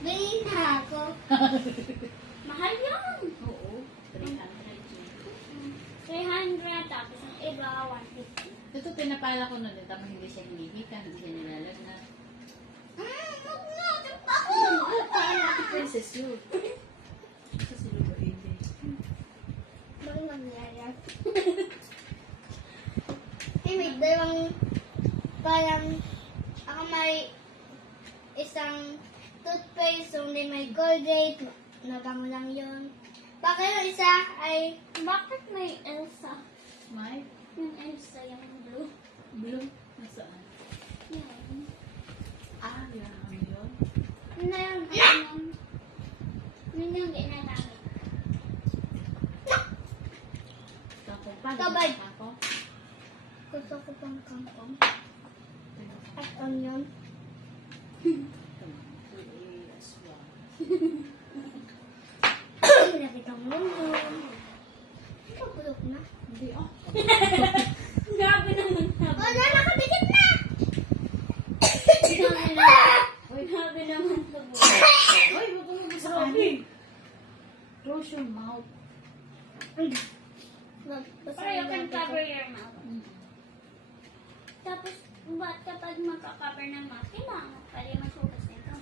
Bili na ako. Mahal yun. Oo. 300 yun. 300 tapos ang iba 150. Ito, pinapala ko na din. Tapos hindi siya hinihika, hindi siya nilalagnan. Huwag na. Tumpa ko. Paano ako princess yun? Ito si Luba Ede. Bakit nangyayari? Hey, wait. Dalawang parang ako may isang toothpaste, so hindi may Colgate. Nabango lang yun. Bakit yung isa ay... Bakit may Elsa? Smile? Yung Elsa, yung blue. Blue? Nasaan? Yan. Ah, yan yun. Yun na yung ganyan. Yun yung ginagamit. Kangkong pa. Kabay. Kangkong. Gusto ko pang kangkong. At onion. Nakita mo yun. Ito, bulok na. Hindi, oh. Grabe naman. Wala, nakabigit na! Uy, Grabe naman sa bulok. uy, huwag mo sa kanin. Close your mouth. Pero you can cover your mouth. Tapos, ba't kapag magka-cover ng mouth, kailangan pala yung masugas nito.